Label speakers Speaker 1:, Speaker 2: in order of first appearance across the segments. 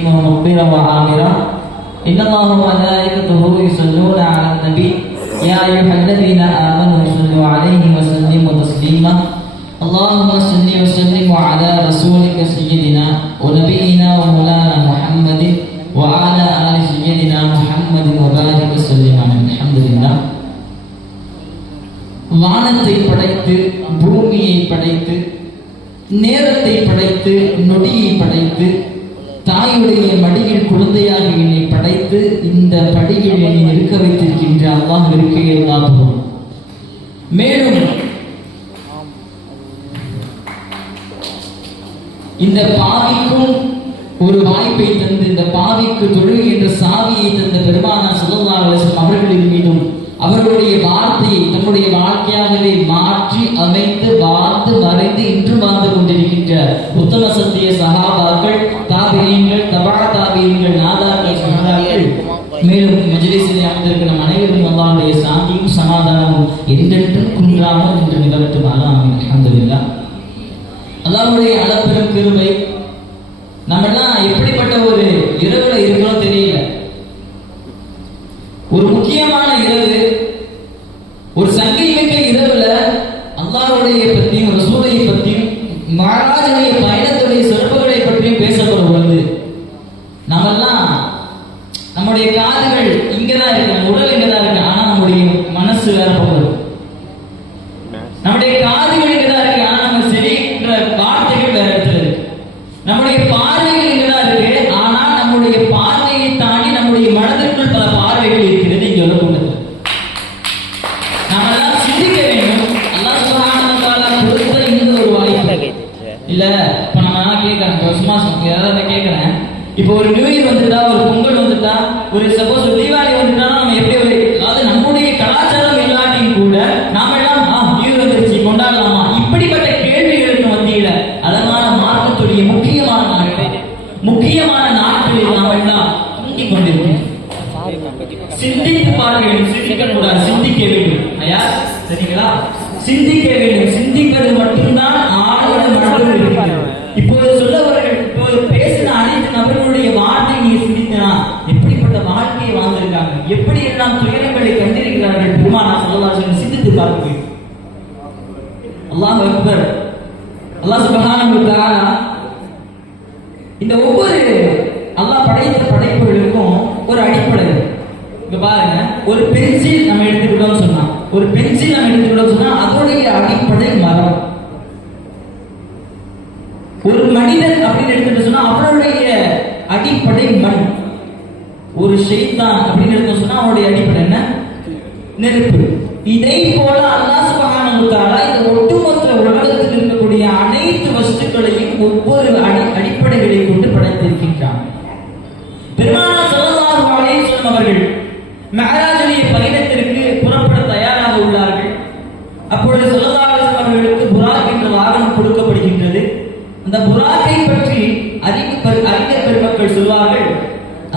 Speaker 1: تسليما مكبرا وعامرا إن الله وملائكته يصلون على النبي يا أيها الذين آمنوا صلوا عليه وسلموا تسليما اللهم صل وسلم على رسولك سيدنا ونبينا ومولانا محمد وعلى آل سيدنا محمد وبارك وسلم عليه الحمد لله வானத்தை படைத்து பூமியை படைத்து நேரத்தை படைத்து நொடியை படைத்து தாயுடைய மடியில் குழந்தையாக என்னை படைத்து இந்த படியில் என்னை இருக்க வைத்திருக்கின்ற அல்லாஹ் இருக்கே பார்ப்போம் மேலும் இந்த பாவிக்கும் ஒரு வாய்ப்பை தந்து இந்த பாவிக்கு தொழுகின்ற சாவியை தந்த பெருமானா சுதந்திர அவர்களின் மீதும் அவர்களுடைய வார்த்தையை தன்னுடைய வாழ்க்கையாகவே மாற்றி அமைத்து வாழ்ந்து மறைந்து இன்று வாழ்ந்து கொண்டிருக்கின்ற உத்தம சத்திய சகாபாக்கள் தாபிரியங்கள் தபா தாபிரியங்கள் நாதார்கள் சகாதார்கள் மேலும் மஜிலிசிலே அமைந்திருக்கிற நம் அனைவரும் அல்லாவுடைய சாந்தியும் சமாதானமும் என்றென்றும் குன்றாமல் என்று நிகழ்த்துமாக ஆமீன். அல்லாவுடைய அளப்பெரும் கிருமை நம்ம எல்லாம் எப்படிப்பட்ட ஒரு இரவுல இருக்கிறோம் தெரியல ஒரு முக்கியமான இரவு ஒரு சங்கை மிக்க இரவுல அல்லாஹ்வுடைய பத்தியும் ரசூலை பத்தியும் மகாராஜனுடைய பயணத்துடைய சிறப்புகளை பற்றியும் பேசப்படும் பொழுது நாமெல்லாம் நம்முடைய காதுகள் இங்கதான் இருக்கு நம்ம உடல் இங்கதான் இருக்கு ஆனா நம்முடைய மனசு வேற போகுது நம்முடைய காதுகள் இங்கதான் இருக்கு ஆனா நம்ம செவின்ற வார்த்தைகள் வேற இடத்துல இருக்கு நம்முடைய பார்வைகள் இங்கதான் இருக்கு ஆனா நம்முடைய பார்வையை தாண்டி நம்முடைய மனதிற்குள் பல பார்வைகள் இருக்கிறது இங்க உள்ள கொண்டது நாம எல்லாம் சிந்திக்க வேண்டும் அல்லாஹ் சுப்ஹானஹு வ தஆலா கொடுத்த இந்த ஒரு வாய்ப்பு இல்ல இப்ப நம்ம எல்லாம் கேட்கறேன் இப்ப சும்மா சும்மா ஏதாவது கேட்கறேன் இப்போ ஒரு நியூ இயர் வந்துட்டா ஒரு பொங்கல் வந்துட்டா ஒரு சப்போஸ் ஒரு தீபாவளி வந்துட்டா நம்ம எப்படி ஒரு அதாவது நம்முடைய கலாச்சாரம் இல்லாட்டியும் கூட நாம எல்லாம் ஆ நியூ இயர் வந்துருச்சு கொண்டாடலாமா இப்படிப்பட்ட கேள்விகளுக்கு மத்தியில அதனால மார்க்கத்துடைய முக்கியமான நாட்கள் முக்கியமான நாட்களில் நாம் எல்லாம் தூங்கிக் கொண்டிருக்கிறோம் சிந்திப்பார்கள் பார்க்க சிந்திக்க கூடாது சிந்திக்க வேண்டும். ஐயா சரிங்களா? சிந்திக்க வேண்டும். சிந்திப்பது மட்டும்தான் ஆழ்வது மட்டும் இருக்கிறது. இப்போது சொல்லவர்கள் இப்போது பேசின அனைத்து நபர்களுடைய வாழ்க்கை நீங்க சிந்தித்தனா? எப்படிப்பட்ட வாழ்க்கையை வாழ்ந்திருக்காங்க? எப்படி எல்லாம் துயரங்களை கண்டிருக்கிறார்கள் பெருமானா சொல்லலாம் சொல்லி சிந்தித்து பார்க்க வேண்டும் அல்லாஹ் அக்பர். அல்லாஹ் சுபஹானஹு வ இந்த ஒவ்வொரு அல்லாஹ் படைத்த படைப்புகளுக்கும் ஒரு அடிப்படை இருக்கு. இங்க பாருங்க ஒரு பென்சில் நம்ம எடுத்துக்கிட்டோம் சொன்னா ஒரு பென்சில் நம்ம எடுத்துக்கிட்டோம் சொன்னா அதோடைய அடிப்படை மரம். ஒரு மனிதன் அப்படின்னு எடுத்துட்டு சொன்னா அவனுடைய அடிப்படை மண். ஒரு ஷெய்தான் அப்படின்னு எடுத்து சொன்னா அவனுடைய அடிப்படை என்ன? நெருப்பு. இதை போல அல்லாஹ் சுப்ஹானஹு தஆலா இந்த ஒட்டுமொத்த உலகத்தில் இருக்கக்கூடிய அனைத்து வஸ்துக்களையும் ஒவ்வொரு அடி அடிப்படைகளை கொண்டு படைத்திருக்கின்றான். பெருமானார் ஸல்லல்லாஹு அலைஹி வஸல்லம் அவர்கள் மெஹராஜுடைய புராக் கொடுக்கப்படுகின்றது. அந்த புறாக்கை பற்றி அறிவு அறிஞர் பெருமக்கள் சொல்வார்கள்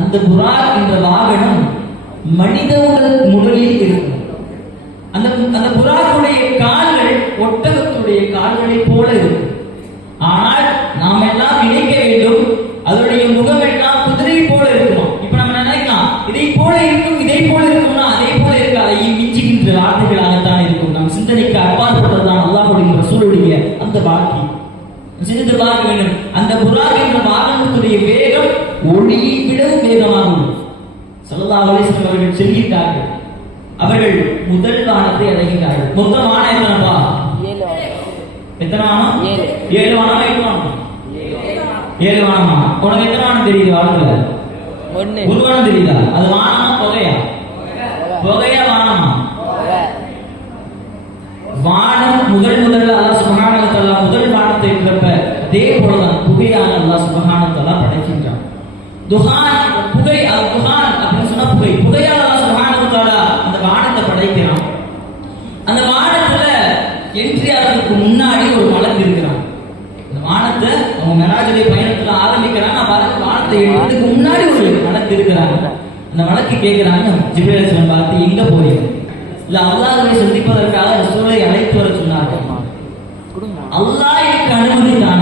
Speaker 1: அந்த புறா என்ற வாகனம் மனித உடல் முதலில் இருக்கும் அந்த அந்த புறாக்குடைய கால்கள் ஒட்டகத்துடைய கால்களை போல இருக்கும் ஆனால் நாம் எல்லாம் நினைக்க வேண்டும் அதனுடைய முகம் எல்லாம் குதிரை போல இருக்குமா இப்ப நம்ம நினைக்கலாம் இதை போல இருக்கும் இதை போல இருக்கும்னா அதே போல இருக்காது மிஞ்சுகின்ற வார்த்தைகளாகத்தான் இருக்கும் நம் சிந்தனைக்கு அப்பாற்பட்டதுதான் அல்லாஹ்வுடைய ரசூலுடைய அந்த வாழ்க்கை சிந்தித்து பார்க்க வேண்டும் அந்த புறாக் என்ற வாகனத்துடைய வேகம் ஒளியை விடவும் வேகமாகும் வஸல்லம் அவர்கள் செல்கின்றார்கள். அவர்கள் முதல் வானத்தை அடைகிறார்கள் மொத்தம் வானம் எத்தனைப்பா? எத்தனை வானம்
Speaker 2: ஏழு.
Speaker 1: வானமா எட்டு வானம் ஏழு வானமா உனக்கு எத்தனை வானம் தெரியுது
Speaker 2: ஒண்ணு
Speaker 1: ஒரு வானம் தெரியுதா? அது வானமா புகையா? புகையா வானமா? வானம் முதல் முதல்ல அல்லாஹ் தஆலா முதல் வானத்தை பிறப்ப அதே போலதான் புகையாக அல்லாஹ் படைக்கின்றான் துஹான் புகை அது துஹான் அப்படின்னு சொன்னா புகை. புகையால் அல்லாஹ் சுப்ஹானஹு வ அந்த வானத்தை படைக்கிறான். அந்த வானத்துல என்ட்ரி ஆகிறதுக்கு முன்னாடி ஒரு மலக்கு இருக்கிறான். அந்த வானத்தை அவங்க மெராஜுடைய பயணத்துல ஆரம்பிக்கிறாங்க. பார்த்து வானத்தை எடுக்கிறதுக்கு முன்னாடி ஒரு மலக்கு இருக்கிறாங்க. அந்த மலக்கு கேட்கிறாங்க ஜிப்ரேல் பார்த்து எங்க போறீங்க? இல்ல அல்லாஹ்வை சந்திப்பதற்காக சூழலை அழைத்து வர சொன்னார்கள். அல்லாஹ் எனக்கு அனுமதி தானா.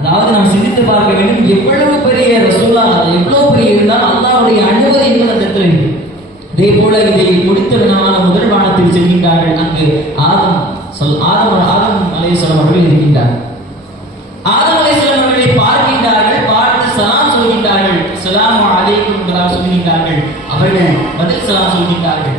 Speaker 1: அதாவது நாம் சிந்தித்து பார்க்க வேண்டும் எவ்வளவு பெரிய ரசூலா எவ்வளவு பெரிய இருந்தால் அல்லாவுடைய அனுமதி என்பது அந்த இடத்துல இதே போல இதை முடித்த விதமான முதல் வானத்தில் செல்கின்றார்கள் அங்கு ஆதம். சொல் ஆதம் ஆதம் அலையம் அவர்கள் இருக்கின்றார் ஆதம் அலையம் அவர்களை பார்க்கின்றார்கள் பார்த்து சலாம் சொல்கின்றார்கள். சலாம் அலைக்கும் சொல்கின்றார்கள். அவர்கள் பதில் சலாம் சொல்கின்றார்கள்.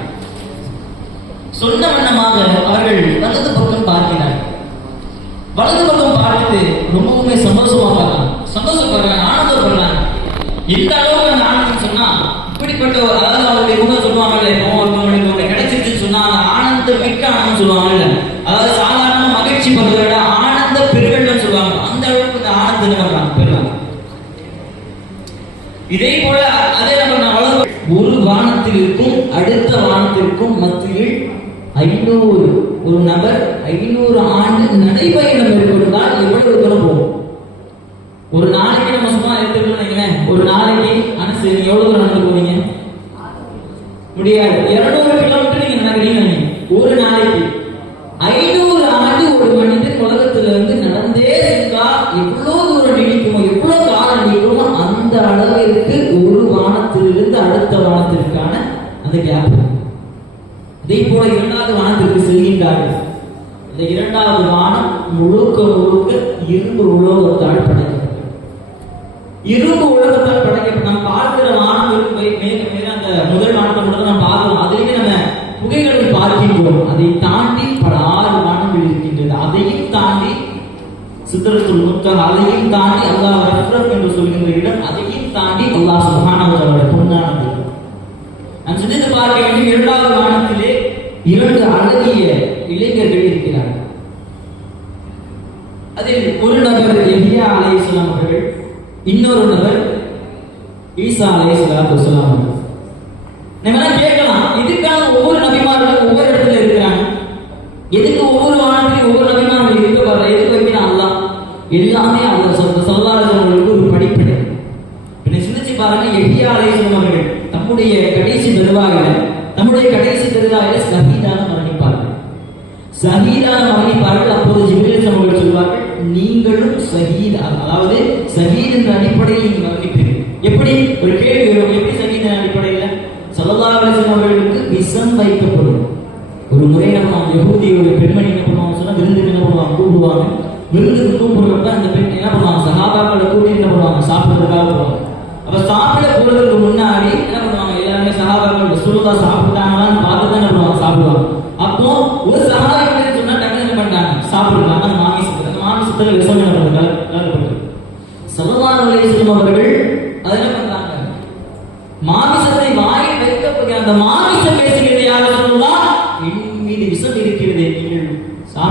Speaker 1: ஒரு வானத்திற்கும் அடுத்த வானத்திற்கும் மத்தியில் ஐநூறு ஒரு நபர் ஐநூறு ஆண்டு நடைபயணம் மேற்கொண்டால் எவ்வளவு தூரம் போகும்? ஒரு நாளைக்கு நம்ம சும்மா எடுத்துக்கணும் வைங்களேன். ஒரு நாளைக்கு ஆனா சரி எவ்வளவு தூரம் நடந்து போவீங்க? முடியாது. இருநூறு கிலோமீட்டர் நீங்க நடக்கிறீங்க. ஒரு நாளைக்கு. ஐநூறு ஆண்டு ஒரு மனிதன் உலகத்துல இருந்து நடந்தே இருக்கா எவ்வளவு அந்த கேப் அதே போல இரண்டாவது வானத்திற்கு செல்கின்றார்கள். இந்த இரண்டாவது வானம் முழுக்க முழுக்க இரும்பு உலோகத்தால் படைக்கப்பட்டது. இரும்பு உலகத்தால் படைக்கப்பட்ட நம்ம பார்க்கிற வானம் இருக்கு அந்த முதல் வானத்தை மட்டும் நம்ம பார்க்கிறோம். அதிலேயே நம்ம புகைகளை பார்க்கின்றோம். அதை தாண்டி பல ஆறு வானங்கள் இருக்கின்றது. அதையும் தாண்டி சித்திரத்துள் முத்தல் அதையும் தாண்டி அல்லாஹ் என்று சொல்கின்ற இடம் அதையும் தாண்டி அல்லாஹ் சுபஹானஹு பொன்னான நான் சிந்தித்து பார்க்க வேண்டும் இரண்டாவது வானத்திலே இரண்டு அழகிய இளைஞர்கள் இருக்கிறார்கள். அதில் ஒரு நபர் எஹியா அலைஹிஸ்ஸலாம் அவர்கள் இன்னொரு நபர் ஈசா அலைஹிஸ்ஸலாத்து அவர்கள். நம்ம கேட்கலாம் இதுக்காக ஒவ்வொரு நபிமார்களும் ஒவ்வொரு இடத்துல இருக்கிறாங்க எதுக்கு ஒவ்வொரு வானத்திலையும் ஒவ்வொரு நபிமார்கள் இருக்க வர எதுக்கு வைக்கிறான் அல்லாஹ் எல்லாமே அவர் சொல்ற சொல்லாதவர்களுக்கு ஒரு படிப்படை பின்ன சிந்திச்சு பாருங்க எஹியா அலைஹிஸ்ஸலாம் அவர்கள் தம்முடைய கடைசி பெருவாயில தம்முடைய கடைசி பெருவாயில ஷஹீதான மரணிப்பார்கள் ஷஹீதான மரணிப்பார்கள் அப்போது ஜிப்ரீல் அவர்கள் சொல்வார்கள் நீங்களும் ஷஹீத் அதாவது ஷஹீத் என்ற அடிப்படையில் நீங்கள் மரணிப்பீர்கள் எப்படி ஒரு கேள்வி வரும் எப்படி ஷஹீத் என்ற அடிப்படையில் ஸல்லல்லாஹு அவர்களுக்கு விஷம் வைக்கப்படும். ஒரு முறை நம்ம பண்ணுவாங்க யஹூதி ஒரு பெண்மணி என்ன பண்ணுவாங்க சொன்னா விருந்துக்கு என்ன பண்ணுவாங்க? கூப்பிடுவாங்க. விருந்துக்கு கூப்பிடுறப்ப அந்த பெண் என்ன பண்ணுவாங்க? சகாபாக்களை கூட்டி என்ன பண்ணுவாங்க? சாப்பிடுறதுக்காக போவாங்க. அப்ப சாப்பிட போறதுக்கு முன்னாடி என்ன பண்ணுவாங்க? எல்லாருமே சகாபாக்கள் சுருதா சாப்பிட்டாங்களான்னு பார்த்து தான் என்ன பண்ணுவாங்க? சாப்பிடுவாங்க. அப்போ ஒரு சகாபாக்கள் சொன்னா டக்கு என்ன பண்ணாங்க சாப்பிடுறாங்க அந்த மாமிசத்துல அந்த மாமிசத்துல விஷம் என்ன பண்ணுறது கலக்கப்பட்டது அவர்கள் அதை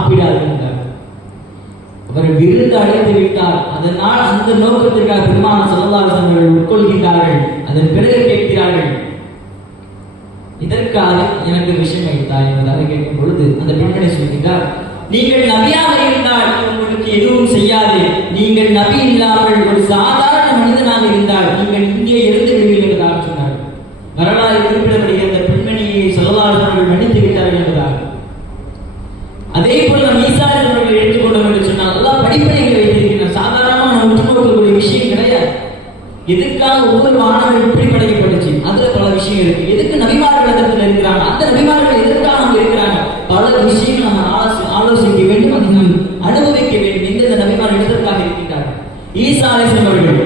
Speaker 1: சாப்பிடாதீர்கள். அவர் விருந்து அடைந்து விட்டார் அதனால் அந்த நோக்கத்திற்காக பெருமான சல்லல்லாஹு உட்கொள்கிறார்கள். அதன் பிறகு கேட்கிறார்கள் இதற்காக எனக்கு விஷயம் வைத்தாய் என்பதாக கேட்கும் பொழுது அந்த பெண்மணி சொல்கிறார் நீங்கள் நபியாக இருந்தால் உங்களுக்கு எதுவும் செய்யாது. நீங்கள் நபி இல்லாமல் ஒரு சாதாரண மனிதனாக இருந்தால் நீங்கள் இங்கே இருந்து விடுவீர்கள் என்பதாக சொன்னார் வரலாறு குறிப்பிடப்படுகிற அந்த பெண்மணியை சொல்லலாளர்கள் மன்னித்து விட்டார்கள் என்பதாக அதே போல நம்ம ஈசா அவர்கள் எடுத்துக்கொண்டோம் என்று சொன்னால் எல்லாம் படிப்பனைகளை வைத்திருக்கின்றன சாதாரணமா நம்ம உற்று நோக்கக்கூடிய விஷயம் கிடையாது எதுக்காக ஒவ்வொரு வானங்கள் இப்படி படைக்கப்பட்டுச்சு? அதுல பல விஷயம் இருக்கு. எதுக்கு நபிமார்கள் இடத்துல இருக்கிறாங்க? அந்த நபிமார்கள் எதற்காக நம்ம இருக்கிறாங்க? பல விஷயங்கள் நம்ம ஆலோசி ஆலோசிக்க வேண்டும் அனுபவிக்க வேண்டும் எந்தெந்த நபிமார்கள் எதற்காக இருக்கின்றார்கள்? ஈசா அவர்கள்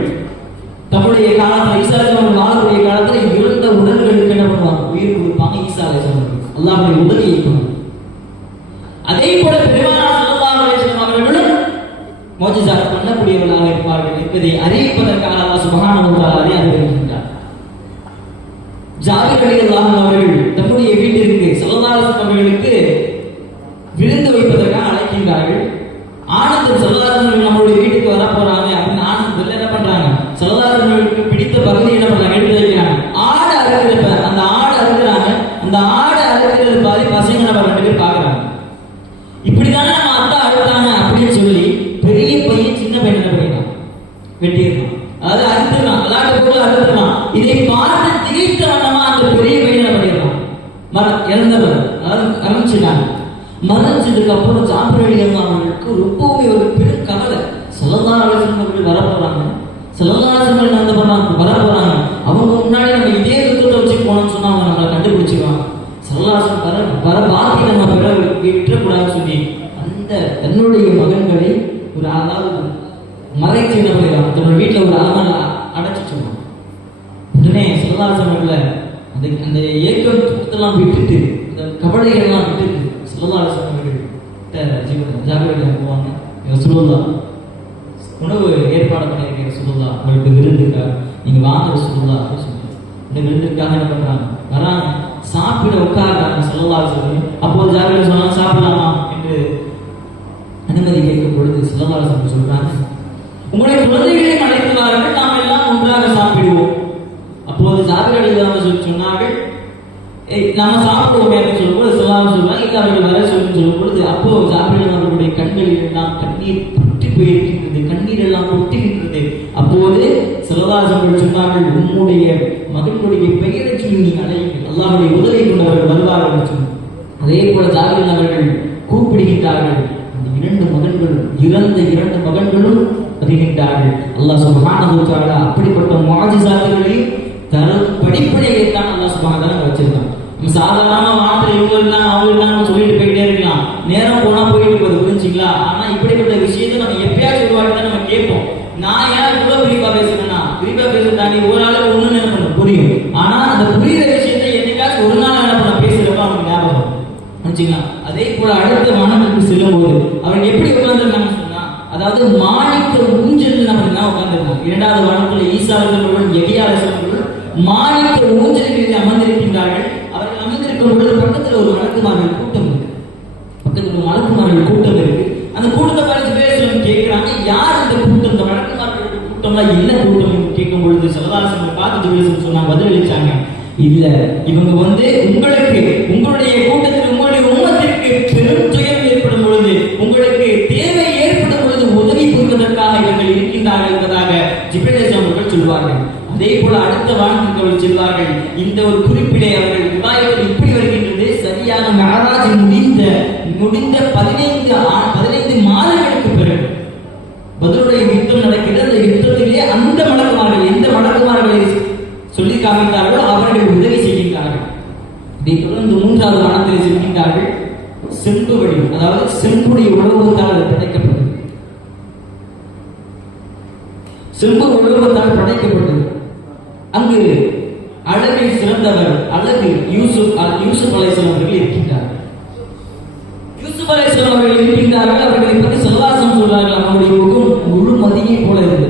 Speaker 1: தம்முடைய காலத்துல ஈசா அலிஸ்லாம் அவர்கள் வாழக்கூடிய காலத்துல இறந்த உடல்களுக்கு என்ன பண்ணுவாங்க உயிர் கொடுப்பாங்க ஈசா அலிஸ்லாம் அவர்கள் அல்லாஹ்வுடைய உதவியை கொண்டு அதே போல பெருமானார் ஸல்லல்லாஹு அலைஹி வஸல்லம் அவர்களும் மோஜிசாத் பண்ணக்கூடியவர்களாக இருப்பார்கள் என்பதை அறிவிப்பதற்காக அல்லாஹ் சுப்ஹானஹு வ தஆலா அதை அறிவிக்கின்றார் ஜாபிர் ரலியல்லாஹு அன்ஹு அவர்கள் தம்முடைய வீட்டிற்கு ஸல்லல்லாஹு அலைஹி வஸல்லம் அவர்களுக்கு விருந்து வைப்பதற்காக அழைக்கின்றார்கள் ஆனந்தம் ஸல்லல்லாஹு அலைஹி வஸல்லம் நம்மளுடைய வீட்டுக்கு வர போறாங்க அப்படின்னு ஆனந்தத்தில் என்ன பண்றாங்க ஸல்லல்லாஹு அலைஹி வஸல்லம் பிடித்த பகுதி என்ன பண்றாங்க எடுத்து வைக்கிறாங்க ஆடு அறுக்கிறப்ப அந்த ஆடு அறுக்கிறாங்க அந்த ஆடு அறுக்கிறது பாதி பசங்க நம்ம ரெண்டு பேர் பார்க்கறாங்க இப்படிதானே நம்ம அத்தா அழுத்தாங்க அப்படின்னு சொல்லி பெரிய பையன் சின்ன பையன் என்ன பண்ணிடலாம் வெட்டிடலாம் அதாவது அறுத்துடலாம் விளையாட்டு போல அறுத்துடலாம் இதை பார்த்து திகைத்த வண்ணமா அந்த பெரிய பையன் என்ன பண்ணிடலாம் மர இறந்தவர் அதாவது மரணிச்சிட்டாங்க மரணிச்சதுக்கு அப்புறம் ஜாபிரலி அவர்களுக்கு ரொம்பவே ஒரு பெரும் கவலை. சொல்லலாம் அவர்கள் வர போறாங்க. சொல்லலாம் நடந்து போறாங்க வர போறாங்க. அவங்க முன்னாடி நம்ம இதே யுத்தத்தை வச்சு போனோம்னு சொன்னா அவங்க நம்மளை கண்டுபிடிச்சிருவாங்க. சொல்லாசம் வர வர பாக்கி நம்ம பெற விட்டுறக்கூடாதுன்னு சொல்லி அந்த தன்னுடைய மகன்களை ஒரு அதாவது மறைச்சு என்ன பண்ணிடுறாங்க? தன்னோட வீட்டுல ஒரு அலமல அடைச்சு சொன்னாங்க உடனே சொல்லாசமல்ல அந்த அந்த ஏக்கம் துக்கத்தெல்லாம் விட்டுட்டு அந்த கவலைகள்லாம் விட்டுட்டு சொல்லாசம் அவர்கள் ஜாகிரதையாக போவாங்க. ரசூலுல்லா உணவு ஏற்பாடு பண்ணியிருக்கீங்க ரசூலுல்லா உங்களுக்கு விருந்துக்கா நீங்கள் வாங்க ரசூலுல்லா அப்படின்னு சொல்லுங்க. இந்த விருந்துக்காக என்ன பண்ணுறாங்க வராங்க சாப்பிட உட்கார்றாங்க சொல்லலா சொல்லி அப்போது ஜாகிரதை சொன்னாங்க சாப்பிடலாமா? என்று அனுமதி கேட்கும் பொழுது சிலவாரசன் சொல்றாங்க உங்களுடைய குழந்தைகளை அழைத்து வாருங்கள் நாம் எல்லாம் ஒன்றாக சாப்பிடுவோம். அப்போது ஜாகிரதை சொல்லி சொன்னார்கள் நம்ம சாப்பிடுவோமே அப்படின்னு சொல்லும்போது சிலவாரம் சொல்லுவாங்க. இல்லை அவர்கள் வர சொல்லி சொல்லும்பொழுது அப்போ ஜாகிரதை கண்களில் எல்லாம் கண்ணீர் பற்றி போயிருக்கின்றது. கண்ணீர் எல்லாம் கொட்டுகின்றது அப்போது சிலவாசங்கள் சொன்னார்கள் உம்முடைய மகனுடைய பெயரை சொல்லி நீ அழையுங்கள். அல்லாவுடைய உதவி கொண்டவர்கள் வருவார்கள் என்று அதே போல ஜாகிரன் அவர்கள் கூப்பிடுகின்றார்கள். அந்த இரண்டு மகன்கள் இறந்த இரண்டு மகன்களும் வருகின்றார்கள். அல்லாஹ் சுப்ஹானஹு வ தஆலா அப்படிப்பட்ட முஆஜிசாத்துகளையும் தர படிப்படியை தான் அல்லாஹ் சுப்ஹானஹு வ வச்சிருக்கான் சாதாரண வார்த்தை இவங்க இருந்தாங்க அவங்க இருந்தாங்கன்னு சொல்லிட்டு போயிட்டே இருக்கலாம். நேரம் போனா போயிட்டு போகுது புரிஞ்சுங்களா? ஆனா இப்படிப்பட்ட விஷயத்தை நம்ம எப்பயாச்சும் ஒரு வாட்டி தான் நம்ம கேட்போம். நான் ஏன் இவ்வளவு விரிவா பேசுறேன்னா விரிவா பேசுறது தாண்டி ஒரு ஆளுக்கு ஒண்ணு என்ன பண்ண புரியும். ஆனா அந்த புரியுற விஷயத்தை என்னைக்காச்சும் ஒரு நாள் என்ன பண்ண பேசுறப்ப அவனுக்கு ஞாபகம் புரிஞ்சுங்களா? அதே போல அடுத்த வானத்துக்கு செல்லும் போது அவன் எப்படி உட்கார்ந்துருக்காங்க சொன்னா அதாவது மாணிக்க ஊஞ்சல் நம்ம உட்கார்ந்துருந்தாங்க இரண்டாவது வாரத்துல ஈசா அவர்களுடன் எபியா மாணிக்க ஊஞ்சல் அமர்ந்திருக்கின்றார்கள். அவர்கள் பக்கத்துல ஒரு வழக்குமார்கள் கூட்டம் இருக்கு. பக்கத்துல ஒரு வழக்குமார்கள் கூட்டம் இருக்கு. அந்த கூட்டத்தை பார்த்து பேசுறவங்க கேட்கிறாங்க யார் இந்த கூட்டம்? இந்த வழக்குமார்கள் கூட்டம்லாம் என்ன கூட்டம் கேட்கும் பொழுது சிவதாசன் பார்த்துட்டு பேசுன்னு சொன்னா பதிலளிச்சாங்க. இல்ல இவங்க வந்து உங்களுக்கு உங்களுடைய கூட்டத்தில் உங்களுடைய உண்மத்திற்கு பெரும் துயரம் ஏற்படும் பொழுது உங்களுக்கு தேவை ஏற்படும் பொழுது உதவி புரிவதற்காக இவர்கள் இருக்கின்றார்கள் என்பதாக ஜிப்ரேஸ் அவர்கள் சொல்வார்கள். அதே போல அடுத்த வானத்துக்கு அவர்கள் செல்வார்கள். இந்த ஒரு குறிப்பிடை அவர்கள் சரியாக முடிந்த முடிந்த பதினைந்து பதினைந்து மாதங்களுக்கு பிறகு பதிலுடைய யுத்தம் நடக்கிறது. அந்த யுத்தத்திலே அந்த மடக்குமார்கள் எந்த மடக்குமார்களை சொல்லி காமித்தார்களோ அவர்கள் உதவி செய்கின்றார்கள். இதை தொடர்ந்து மூன்றாவது வானத்தில் செல்கின்றார்கள். செம்பு வடிவம் அதாவது செம்புடைய உலோகத்தால் அது படைக்கப்பட்டது செம்பு உலோகத்தால் படைக்கப்பட்டது அங்கு அழகில் சிறந்தவர் அழகு யூசுப் யூசுப் அலைசலம் அவர்கள் அலிஸ்லாம் அவர்கள் இருக்கின்றார்கள் அவர்களை பற்றி சல்லாசம் சொல்றார்கள். அவருடைய முகம் முழு மதியை போல இருந்தது.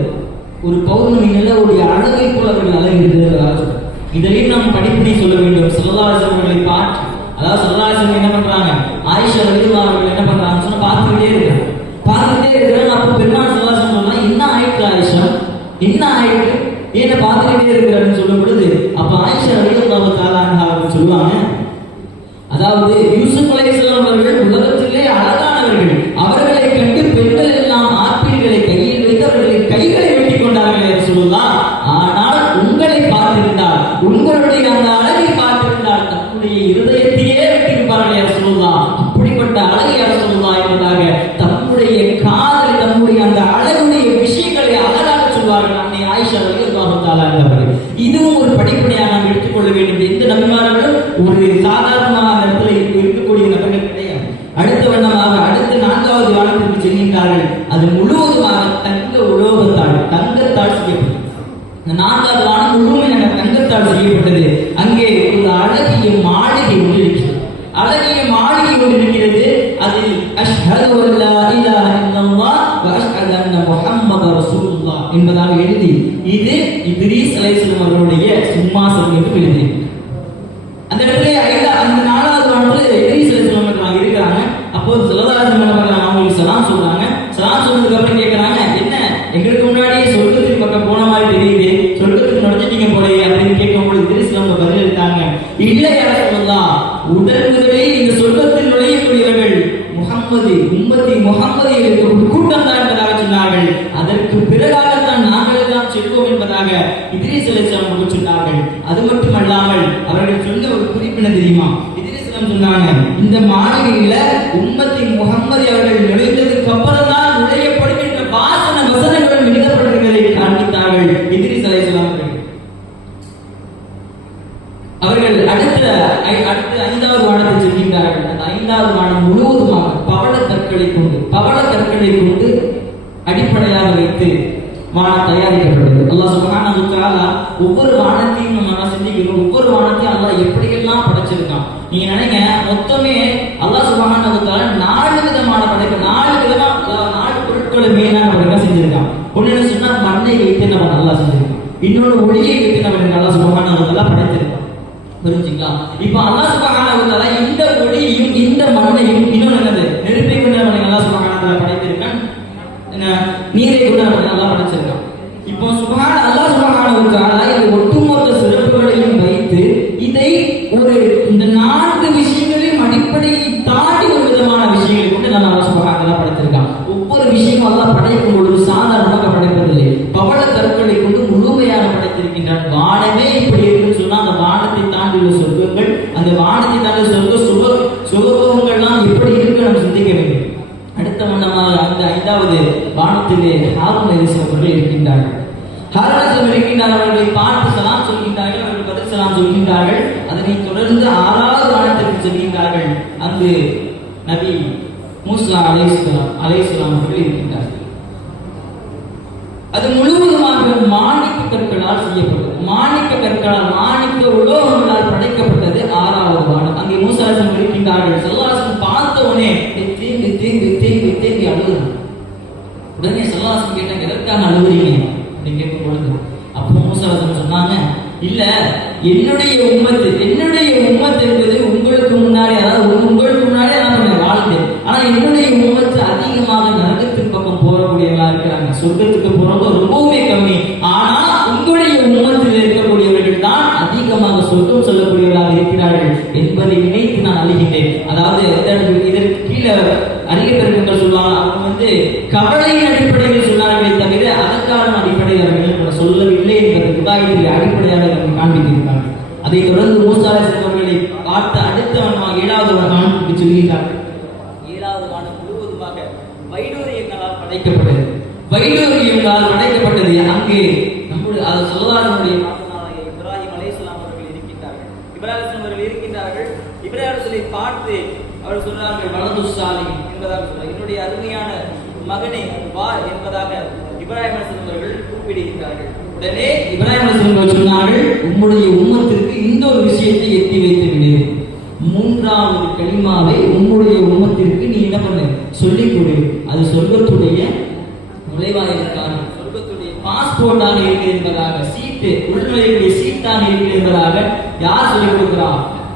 Speaker 1: ஒரு பௌர்ணமி நிலவுடைய அழகை போல அவர்கள் அழகு இதையும் நாம் படிப்பினை சொல்ல வேண்டும். சல்லாசம் அவர்களை பார்த்து அதாவது சல்லாசம் என்ன பண்றாங்க? ஆயிஷா ரலியல்லாஹு அவர்கள் என்ன பண்றாங்கன்னு சொன்னா பார்த்துக்கிட்டே இருக்காங்க. பார்த்துக்கிட்டே இருக்கிறாங்க. அப்போ பெருமாள் சல்லாசம் சொன்னா என்ன ஆயிட்டு ஆயிஷா? என்ன ஆயிட்டு? ஏன் பார்த்துக்கிட்டே இருக்கிறாருன்னு சொல்லும் பொழுது அப்ப ஆயிஷா ரலியல்லாஹு தஆலா அன்ஹா சொல்லுவாங்க அதாவது கொண்டார்கள் என்று சொல்லலாம் ஆனால் உங்களை பார்த்திருந்தால் உங்களுடைய அந்த அழகை பார்த்திருந்தால் தன்னுடைய இருதயத்தையே வெட்டியிருப்பார்கள் என்று சொல்லலாம் அப்படிப்பட்ட அழகை என்று சொல்லலாம் என்பதாக தம்முடைய காதலை தம்முடைய அந்த அழகுடைய விஷயங்களை அழகாக சொல்வார்கள் அன்னை ஆயிஷா ரலியல்லாஹு தஆலா என்பவர்கள் இதுவும் ஒரு படிப்படியாக நாம் எடுத்துக்கொள்ள வேண்டும் எந்த நபிமார்களும் ஒரு சாதாரணமான அந்த இடத்துல இருக்கக்கூடிய நபர்கள் கிடையாது அடுத்த வண்ணமாக அடுத்த நான்காவது வானத்திற்கு செல்கின்றார்கள் அது முழுவதுமாக தங்க உலோகத்தால் தங்கத்தால் செய்யப்பட்டது இந்த நான்காவது வானம் முழுமையாக தங்கத்தால் செய்யப்பட்டது அங்கே ஒரு அழகிய மாளிகை ஒன்று இருக்கிறது அழகிய மாளிகை ஒன்று இருக்கிறது அதில் அஷ்ஹது அல்லா இலாஹ இல்லல்லாஹ் வ அஷ்ஹது அன்ன முஹம்மது ரசூலுல்லாஹ் என்பதாக எழுதி இது இத்ரீஸ் அலைஹிஸ்ஸலாம் அவர்களுடைய சிம்மாசனம் என்று எழுதியிருக்கிறது அந்த இடத்துல ஐந்தா அந்த நாலாவது வானத்துல இத்ரீஸ் அலைஹிஸ்ஸலாம் இருக்கிறாங்க அப்போது சிலதாசன் என்ன பண்றாங்க அவங்களுக்கு சலாம் சொல்றாங்க சலாம் சொன்னதுக்கு அப்புறம் கேட்கறாங்க என்ன எங்களுக்கு முன்னாடி சொர்க்கத்துக்கு பக்கம் போன மாதிரி தெரியுது சொர்க்கத்துக்கு நுழைஞ்சிட்டீங்க போலயே அப்படின்னு கேட்கும்போது இத்ரீஸ் நம்ம பதில் எடுத்தாங்க இல்லை யார சொல்லலாம் உடல் முதலில் இந்த சொர்க்கத்தில் நுழையக்கூடியவர்கள் முகம்மது உம்மதி முகம்மது ஒரு கூட்டம் தான் என்பதாக சொன்னார்கள். அதற்கு பிறகாகத்தான் நாங்கள் எல்லாம் செல்வோம் என்பதாக இத்ரீஸ் அலைஹிஸ்ஸலாம் சொன்னார்கள். அது மட்டுமல்லாமல் அவர்கள் சொன்ன ஒரு குறிப்பின தெரியுமா? இத்ரீஸ் சொன்னாங்க இந்த மாளிகையில உம்மத்தி முகம்மது அவர்கள் நுழைந்ததுக்கு அப்புறம் தான் நுழையப்படுகின்ற வாசன வசனங்கள் எழுதப்படுகிறதை காண்பித்தார்கள் இத்ரீஸ் அலைஹிஸ்ஸலாம் அவர்கள் அவர்கள் அடுத்த ஐ- அடுத்த ஐந்தாவது முழுவதுமாக பவள கற்களை கொண்டு பவள கற்களை கொண்டு அடிப்படையாக வைத்து வானம் தயாரிக்கப்பட்டது அல்லாஹ் சுப்ஹானஹு ஒவ்வொரு வானத்தையும் நம்ம சிந்திக்கணும். ஒவ்வொரு வானத்தையும் அல்லாஹ் எப்படியெல்லாம் படைச்சிருக்கான். நீங்க நினைங்க மொத்தமே அல்லாஹ் சுபகான நாலு விதமான படைப்பு நாலு விதமா நாலு பொருட்களை மெயினான படைப்பா செஞ்சிருக்கான்? ஒன்னு சொன்னா மண்ணை வைத்து நம்ம நல்லா செஞ்சிருக்கான். இன்னொன்னு ஒளியை வைத்து நம்ம நல்லா சுபகான படைத்திருக்கான். புரிஞ்சுங்களா? இப்ப அல்லாஹ் சுபகான வ இந்த ஒளியையும் இந்த மண்ணையும் இன்னொன்னு என்னது? நெருப்பை கொண்டு நம்ம நல்லா சுபகான படைத்திருக்கான். நீரை கூட நம்ம நல்லா படைச்சிருக்கான். இப்போ சுபகான அல்லாஹ் சுப்ஹானஹு வ தஆலா இந்த ஒட்டுமொத்த சிறப்புகளையும் வைத்து இதை ஒரு இந்த நான்கு விஷயங்களையும் அடிப்படையை தாண்டி ஒரு விதமான விஷயங்களை கொண்டு நம்ம அல்லாஹ் சுப்ஹானஹு வ தஆலா படைத்திருக்கான் ஒவ்வொரு விஷயமும் அல்லாஹ் படைக்கும் பொழுது சாதாரணமாக படைப்பதில்லை பவள கற்களை கொண்டு முழுமையாக படைத்திருக்கின்றான் வானமே இப்படி இருக்குன்னு சொன்னா அந்த வானத்தை தாண்டி உள்ள சொர்க்கங்கள் அந்த வானத்தை தாண்டி சொர்க்க சுக சுகபோகங்கள்லாம் எப்படி இருக்கு நம்ம சிந்திக்க வேண்டும் அடுத்த மன்னமாக அந்த ஐந்தாவது வானத்திலே ஹாரூன் அலிஸ்லாம் அவர்கள் இருக்கின்றார்கள் ஹாரூன் அலிஸ்லாம் இருக்கின்றார் அவர்களை பார்த்து சலாம் சொல்கின்றார்கள் அவர்கள் பதில் சலாம் சொல்கின்றார்கள் அதனை தொடர்ந்து ஆறாவது வானத்திற்கு செல்கின்றார்கள் அங்கு நபி மூசா அலைஹிஸ்ஸலாம் அவர்கள் இருக்கின்றார்கள். அது முழுவதுமாக மாணிக்க கற்களால் செய்யப்பட்டது. மாணிக்க கற்களால் மாணிக்க உலோகங்களால் படைக்கப்பட்டது ஆறாவது வானம் அங்கே மூசாசம் இருக்கின்றார்கள். செல்லாசம் பார்த்த உடனே தேங்கி தேங்கி தேங்கி தேங்கி அழுகுறான். உடனே செல்லாசம் கேட்டாங்க எதற்காக அழுகிறீங்க? அப்படின்னு கேட்கும் பொழுது அப்போ மூசாசம் சொன்னாங்க இல்ல என்னுடைய உம்மத்து என்னுடைய உம்மத்து என்பது உங்களுக்கு முன்னாடி அதாவது உங்களுக்கு முன்னாடி நான் பண்ண வாழ்ந்து ஆனா என்னுடைய உம்மத்து அதிகமாக நரகத்தின் பக்கம் போகக்கூடியவங்களா இருக்கிறாங்க சொர்க்கத்துக்கு போறவங்க ரொம்பவுமே கம்மி ஆனா உங்களுடைய உம்மத்தில் இருக்கக்கூடியவர்கள் தான் அதிகமாக சொர்க்கம் சொல்லக்கூடியவர்களாக இருக்கிறார்கள் என்பதை நினைத்து நான் அழுகின்றேன். அதாவது இதற்கு கீழே அறிய பெருமக்கள் சொல்லுவாங்க அவங்க வந்து கவலையின் அடிப்படையில் சொன்னார்களே தவிர அதற்கான அடிப்படையில் அவர்கள் சொல்லவில்லை என்பது உதாரணத்தை அடிப்படையாக அவர்கள் காண்பித்திருக்கிறார்கள் அதை தொடர்ந்து மூசாரசன் அவர்களை பார்த்த அடுத்தவன் வண்ணமாக ஏழாவது வண்ணம் சொல்கிறார்கள் ஏழாவது வானம் முழுவதுமாக வைடூரியங்களால் படைக்கப்பட்டது. வைடூரியங்களால் படைக்கப்பட்டது. அங்கே நம்முடைய அது சொல்லாத மகனாகிய இப்ராஹிம் அலைஹிஸ்ஸலாம் அவர்கள் இருக்கின்றார்கள் இப்ராஹிம் அலைஹிஸ்ஸலாம் அவர்கள் இருக்கின்றார்கள் இப்ராஹிம் அலைஹிஸ்ஸலை பார்த்து அவர் சொன்னார்கள் வலதுசாலி என்பதாக சொன்னார் என்னுடைய அருமையான மகனே வா என்பதாக இப்ராஹிம் அலைஹிஸ்ஸலாம் அவர்கள் கூப்பிடுகிறார்கள் உடனே இப்ராஹிம் அலைஹிஸ்ஸலாம் சொன்னார்கள் உம்முடைய உம்மத்திற்கு இந்த ஒரு விஷயத்தை எட்டி வைத்து விடு. மூன்றாவது கனிமாவை உங்களுடைய உம்மத்திற்கு நீ என்ன பண்ணு. சொல்லிக் கொடு. அது சொல்வத்துடைய நுழைவாயிற்கான சொல்வத்துடைய பாஸ்போர்ட்டாக இருக்கு என்பதாக சீட்டு உள்நுழைவுடைய சீட்டாக இருக்கு என்பதாக யார் சொல்லிக் கொடுக்கிறா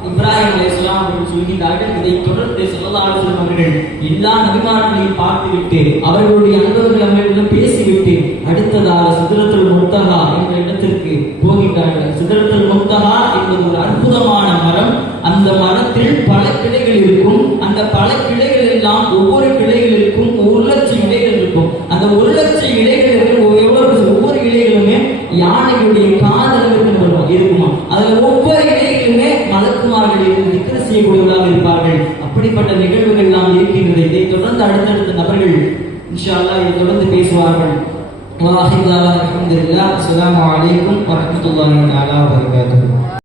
Speaker 1: இப்ராஹிம் அலிஸ்லாம் அவர்கள் சொல்கிறார்கள் இதை தொடர்ந்து ஸல்லல்லாஹு அவர்கள் எல்லா நபிமார்களையும் பார்த்துவிட்டு அவர்களுடைய அனுபவங்கள் அவர்களிடம் பேசிவிட்டு அடுத்ததாக சிதறத்துல் முத்தகா என்ற இடத்திற்கு போகின்றார்கள். Allah